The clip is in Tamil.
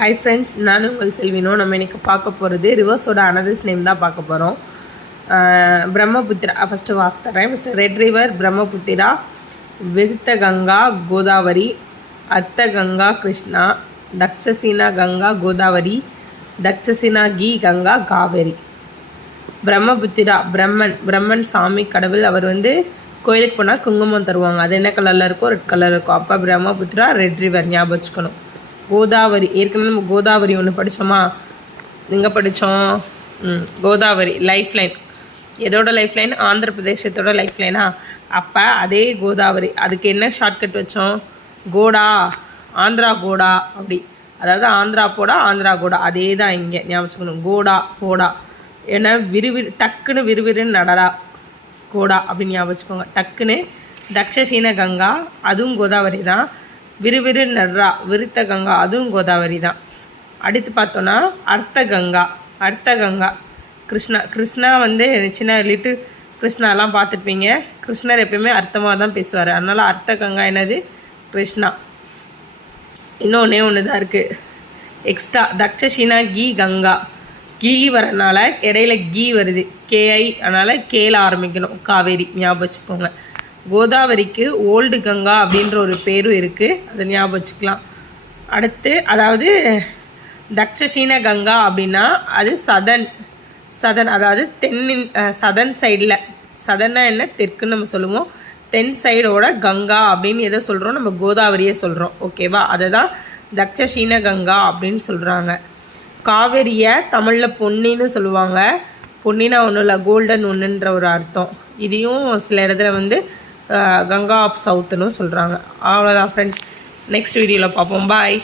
ஹாய் ஃப்ரெண்ட்ஸ், நான் உங்கள் செல்வினோ. நம்ம இன்றைக்கி பார்க்க போகிறது ரிவர்ஸோட அனதர்ஸ் நேம் தான் பார்க்க போகிறோம். பிரம்மபுத்திரா ஃபஸ்ட்டு வாசித்தரேன். First red river Brahmaputra, Vriddha Ganga Godavari, அர்த்த கங்கா கிருஷ்ணா, தக்ஷசினா கங்கா கோதாவரி, தக்ஷசினா கங்கா காவேரி. பிரம்மபுத்திரா பிரம்மன் சாமி கடவுள். அவர் கோயிலுக்கு போனால் குங்குமம் தருவாங்க. அது என்ன கலரில் இருக்கோ? ரெட் கலர் இருக்கும். அப்போ பிரம்மபுத்திரா ரெட் ரிவர் ஞாபகம் வச்சுக்கணும். கோதாவரி, ஏற்கனவே நம்ம கோதாவரி ஒன்று படித்தோமா? எங்கே படித்தோம்? Godavari life line. எதோட லைஃப் லைன்? ஆந்திர பிரதேசத்தோட லைஃப் லைனா? அப்போ அதே கோதாவரி, அதுக்கு என்ன ஷார்ட்கட் வச்சோம்? கோடா, ஆந்திரா கோடா அப்படி. அதாவது ஆந்திரா போடா, ஆந்திரா கோடா. அதே தான் இங்கே ஞாபகம் வச்சுக்கணும். கோடா போடா, ஏன்னா டக்குன்னு விறுவிறுன்னு நடடா கோடா அப்படின்னு ஞாபகம் வச்சுக்கோங்க. டக்குன்னு தக்ஷசீன கங்கா, அதுவும் கோதாவரி தான். விறுவிறு நட்ரா விருத்த கங்கா, அதுவும் கோதாவரி தான். அடுத்து பார்த்தோன்னா அர்த்த கங்கா கிருஷ்ணா சின்ன லிட்டில் கிருஷ்ணாலாம் பார்த்துருப்பீங்க. கிருஷ்ணர் எப்பயுமே அர்த்தமாக தான் பேசுவார். அதனால் அர்த்த கங்கா என்னது? கிருஷ்ணா. இன்னொன்னே ஒன்று தான் இருக்குது எக்ஸ்ட்ரா. தக்ஷசினா கங்கா. வரனால இடையில வருது, கேஐ, அதனால் கேல ஆரம்பிக்கணும். காவேரி ஞாபகம் வச்சுக்கோங்க. கோதாவரிக்கு ஓல்டு கங்கா அப்படின்ற ஒரு பேரும் இருக்குது, அதை ஞாபகம் வச்சுக்கலாம். அடுத்து அதாவது தக்ஷசீன கங்கா அப்படின்னா அது சதன், அதாவது சதன் சைடில். சதன்னா என்ன? தெற்குன்னு நம்ம சொல்லுவோம். தென் சைடோட கங்கா அப்படின்னு எதை சொல்கிறோம்? நம்ம கோதாவரியை சொல்கிறோம். ஓகேவா? அதை தான் தக்ஷசீன கங்கா அப்படின்னு சொல்கிறாங்க. காவேரியை தமிழில் பொன்னின்னு சொல்லுவாங்க. பொன்னினா ஒன்றும் இல்லை, கோல்டன் ஒன்றுன்ற ஒரு அர்த்தம். இதையும் சில இடத்துல கங்கா ஆஃப் சவுத்துன்னு சொல்கிறாங்க. அவ்வளோதான் ஃப்ரெண்ட்ஸ். நெக்ஸ்ட் வீடியோவில் பார்ப்போம். பாய்.